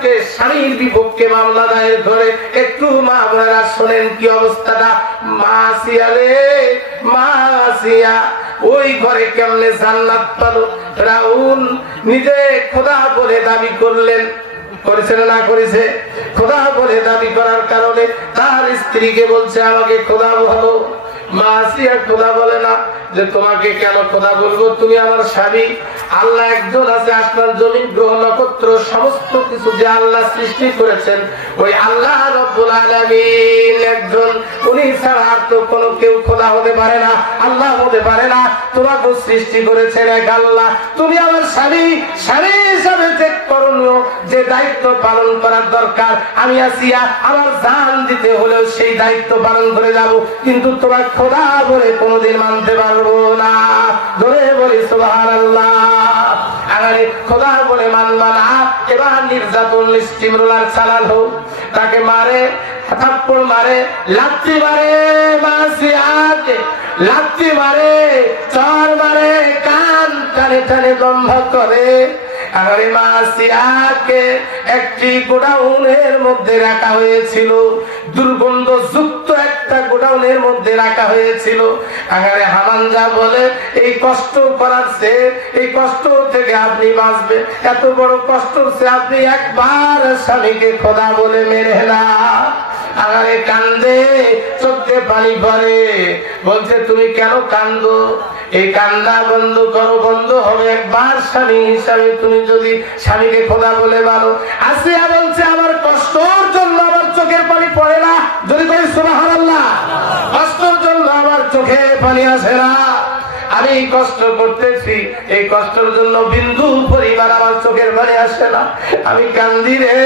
আজকে স্বামীর বিপক্ষে মামলা দায়ের করে। একটু মা আপনারা শোনেন কি অবস্থাটা। মাসিয়া রে মাসিয়া, ওই ঘরে কেমনে জান্নাত পালো? ফিরআউন নিজে খোদা বলে দাবি করলেন, করেছে না করেছে? খোদা বলে দাবি করার কারণে তার স্ত্রীকে বলছে আমাকে খোদা বলো। মাসিয়া খোদা বলে না, যে তোমাকে কেন খোদা বলবো, তুমি আমার স্বামী। আল্লাহ একজন আছে, আসমান জমিন গ্রহ নক্ষত্র সমস্ত কিছু যে আল্লাহ সৃষ্টি করেছেন, ওই আল্লাহ রব্বুল আলামিন একজন, উনি ছাড়া আর তো কোনো কেউ খোদা হতে পারে না, আল্লাহ হতে পারে না। তোমাকে সৃষ্টি করেছেন এক আল্লাহ, তুমি আমার স্বামী। স্বামী হিসাবে যে করণীয়, যে দায়িত্ব পালন করার দরকার, আমি আসিয়া আমার জান দিতে হলেও সেই দায়িত্ব পালন করে যাব, কিন্তু তোমার খোদা বলে কোনোদিন মানতে পারবো না। ধরে বলি সুবহানাল্লাহ। আরে খোদা বলে মানবা না। এবার নির্যাতন স্টিমরোলার চালালো, তাকে মারে, থাপ্পড় মারে, লাথি মারে, মাসিয়াকে লাথি মারে, চর মারে, কান টানে টানে বন্ধ করে। আরে মাসিয়াকে একটি গোডাউনের মধ্যে রাখা হয়েছিল, দুর্গন্ধযুক্ত একটা গোডাউনের মধ্যে রাখা হয়েছিল। আরে হামানজা বলে এই কষ্ট করার চেয়ে, এই কষ্ট থেকে আপনি বাঁচবেন, এত বড় কষ্ট সে আপনি একবার স্বামীকে খোদা বলে মেরে না। আরে কান্দে, চোখে পানি পড়ে, বলছে তুমি কেন কান্দো? এই কান্না বন্ধ করো, বন্ধ হবে একবার স্বামী হিসাবে তুমি যদি স্বামীকে খোদা বলে বলো। আসিয়া বলছে আমার কষ্টর জন্য আমার চোখের পানি পড়ে না। যদি বলি সুবহানাল্লাহ, কষ্টর জন্য আমার চোখে পানি আসে না। আমি কষ্ট করতেছি, এই কষ্টের জন্য বিন্দু পরিমাণ আমার চোখের পানি আসে না। আমি কান্দি রে,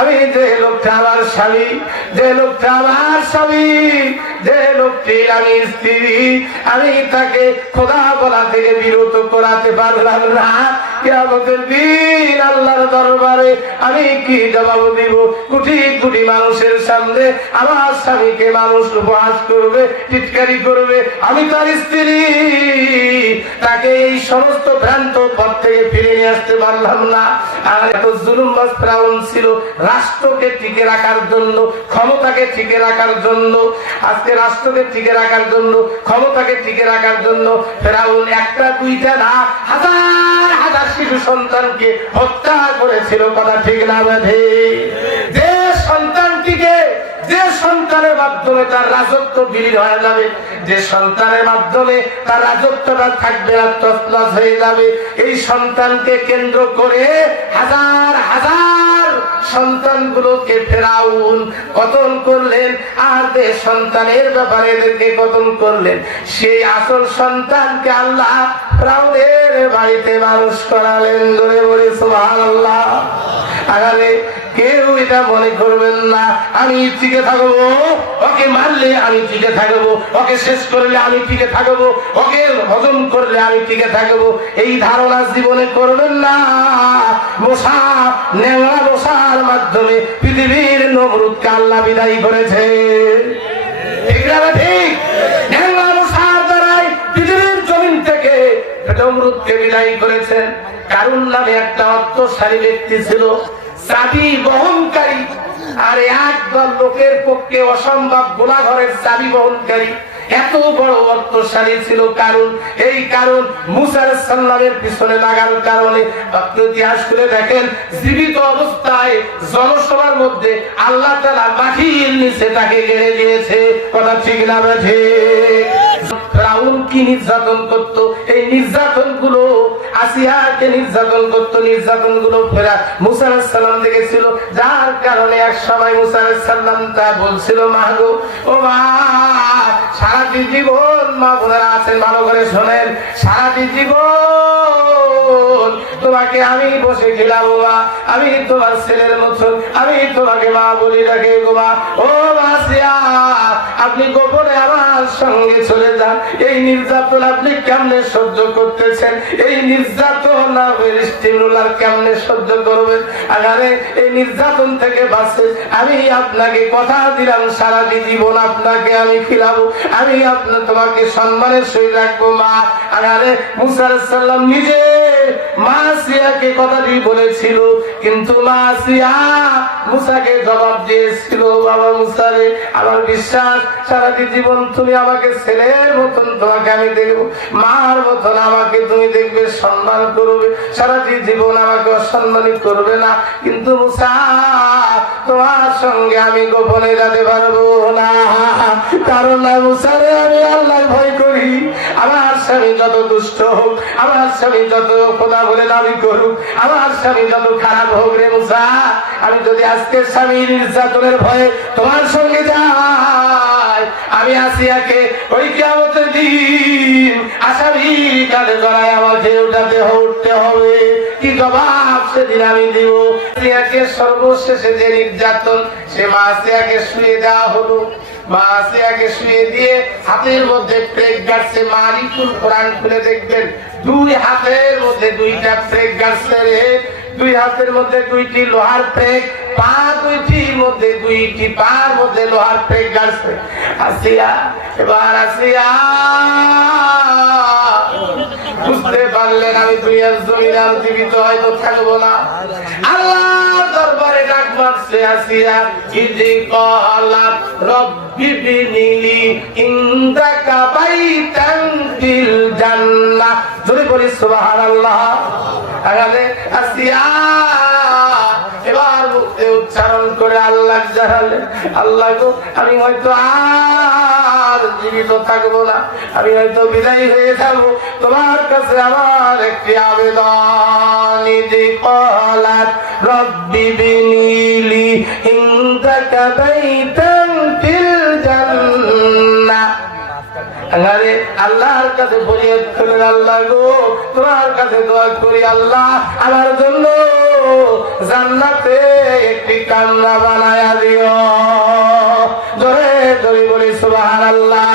আমি যে লোকটা আমার স্বামী, যে লোকটা আমার স্বামী, যে লোকটি আমি স্ত্রী, আমি তাকে খোদা বলা থেকে বিরত করাতে পারলাম না। কিয়ামতের দিন আল্লাহর দরবারে আমি কি জবাব দিব? কোটি কোটি মানুষের সামনে আমার স্বামীকে মানুষ উপহাস করবে, টিটকারি করবে, আমি তার স্ত্রী, তাকে এই সমস্ত ভ্রান্ত পথ থেকে ফিরে নিয়ে আসতে পারলাম না। আর এত জুলুমবাজ ফিরআউন ছিল রাষ্ট্রকে টিকে রাখার জন্য, ক্ষমতাকে টিকে রাখার জন্য। আজকে রাষ্ট্রকে টিকে রাখার জন্য, ক্ষমতাকে টিকে রাখার জন্য ফিরআউন একটা দুইটা না, হাজার হাজার শিশু সন্তানকে হত্যা করেছিল। কথা ঠিক না বেঠে? যে সন্তানটিকে, যে সন্তানের মাধ্যমে তার রাজত্ব বিলীন হয়ে যাবে, যে সন্তানের মাধ্যমে তার রাজত্বটা থাকবে না, তছনছ হয়ে যাবে, এই সন্তানকে কেন্দ্র করে হাজার হাজার সন্তানগুলোকে ফিরআউন কতল করলেন। আর যে সন্তানের ব্যাপারে এদেরকে কতল করলেন, সেই আসল সন্তানকে আল্লাহ ফিরআউনের বাড়িতে মানুষ করালেন। ধরে বলি সুবহানাল্লাহ। আগালে কেউ এটা মনে করবেন না আমি টিকে থাকবো, ওকে মারলে আমি টিকে থাকবো, ওকে শেষ করলে আমি টিকে থাকবো, ওকে হজম করলে আমি টিকে থাকবো, এই ধারণা জীবনে করবেন না। মশা, নেওয়া মশার মাধ্যমে পৃথিবীর নমরুদকে আল্লাহ বিদায় করেছে। ঠিক নেওয়া মশার দ্বারাই পৃথিবীর জমিন থেকে নমরুদকে বিদায় করেছেন। কারুন নামে একটা অর্থশালী ব্যক্তি ছিল, চাবি বহনকারী, আর একদল লোকের পক্ষে অসম্ভব গোলাঘরের চাবি বহনকারী। এত বড় অর্থশালী ছিল কারুন। এই কারুন মুসা আলাইহিস সালামের পিছনে লাগার কারণে আপনি ইতিহাস করে দেখেন, জীবিত অবস্থায় জনসভার মধ্যে আল্লাহ তাআলা মাটির নিচে তাকে গেড়ে দিয়েছে। কথা ঠিক না বেঠে? ফিরআউন কি নির্যাতন করত, এই নির্যাতন গুলো আসিয়াকে নির্যাতন করত, নির্যাতন গুলো মুসা আলাইহিস সালাম দেখেছিল, যার কারণে এক সময় মুসা আলাইহিস সালাম তা বলছিল, মা গো, ও মা, সারাটি জীবন, মা বোনেরা আছেন ভালো করে শোনেন, সারাটি জীবন তোমাকে আমি বসে খেলাবো মা, আমি তোমার ছেলের মতন, আমি তোমাকে মা বলি রাখে গো মা। ও মাসিয়া, আপনি গোপনে আমার সঙ্গে চলে যান। এই নির্যাতন আপনি কেমনে সহ্য করতেছেন? এই নির্যাতন স্টিমরোলার কেমনে সহ্য করবেন? আরে এই নির্যাতন থেকে বাঁচে আমি আপনাকে কথা দিলাম, সারা জীবন আপনাকে আমি খিলাবো, আমি তোমাকে সম্মানের সহিত রাখবো মা। আরে মুসা আলাইহিস সালাম নিজে মা আসিয়াকে কথাটি বলেছিল, কিন্তু মা আসিয়া মুসাকে জবাব দিয়েছিল, বাবা মুসা রে, আমার বিশ্বাস সারাটি জীবন তুমি আমাকে ছেলের মতন তোমাকে আমি দেখবো, মার মতন আমাকে তুমি দেখবে, সম্মান করবে, সারাটি জীবন আমাকে অসম্মানী করবে না। কিন্তু মুসা, তোমার সঙ্গে আমি গোপনে যেতে পারবো না, কারণ মুসা রে, আমি আল্লাহ ভয় করি। আমার স্বামী যত দুষ্ট হোক, আমার স্বামী যত খোদা বলে দাবি করুক, আমার স্বামী যত খারাপ হোক রে মুসা, আমি যদি আজকে স্বামীর নির্যাতনের ভয়ে তোমার সঙ্গে যাই, আমি আসিয়াকে ওই কিয়ামতের দিন আসামির কাঁধে জড়ায় আমাকে উঠতে হবে। কি জবাব সেদিন আমি দিব? আসিয়াকে সর্বশেষে যে নির্যাতন, সে মা আসিয়াকে শুয়ে দেওয়া হলো। মা আসিয়াকে শুয়ে দিয়ে হাতের মধ্যে প্রেগ গাড়ছে। মালিকুল কোরআন খুলে দেখবেন, দুই হাতের মধ্যে দুইটা প্রেগ গাড়ছে রে, দুই হাতের মধ্যে দুইটি লোহার প্রেগ, পা দুইটির মধ্যে দুইটি পার মধ্যে লোহার প্রেগ গাড়ছে। আসিয়া, এবার আসিয়া বুঝতে পারলেন আমি দুনিয়ার জমিনে আর জীবিত হয়তো থাকবো না। আল্লাহ দরবারে ডাক মারছে আসিয়া, ইজি কলাত রব্বি বিনিলি ইনদাকা বাইতান ফিল জান্নাহ। জোরে বলি সুবহানাল্লাহ। আরে আসিয়া এবার মুখে উচ্চারণ করে আল্লাহ জানালে, আল্লাহ গো, আমি হয়তো আর জীবিত থাকবো না, আমি হয়তো বিদায় হয়ে যাবো। তোমার কাছে আমার একটি আবেদন, ইজি কলাত রব্বি বিনিলি ইনদাকা বাইতান ফিল জান্নাহ। আরে আল্লাহর কাছে ফরিয়াদ করেন, আল্লাহ গো, তোমার কাছে দোয়া করি, আল্লাহ আমার জন্য জান্নাতে একটি কামরা বানায়া দিও। জোরে জোরে বলি সুবহানাল্লাহ।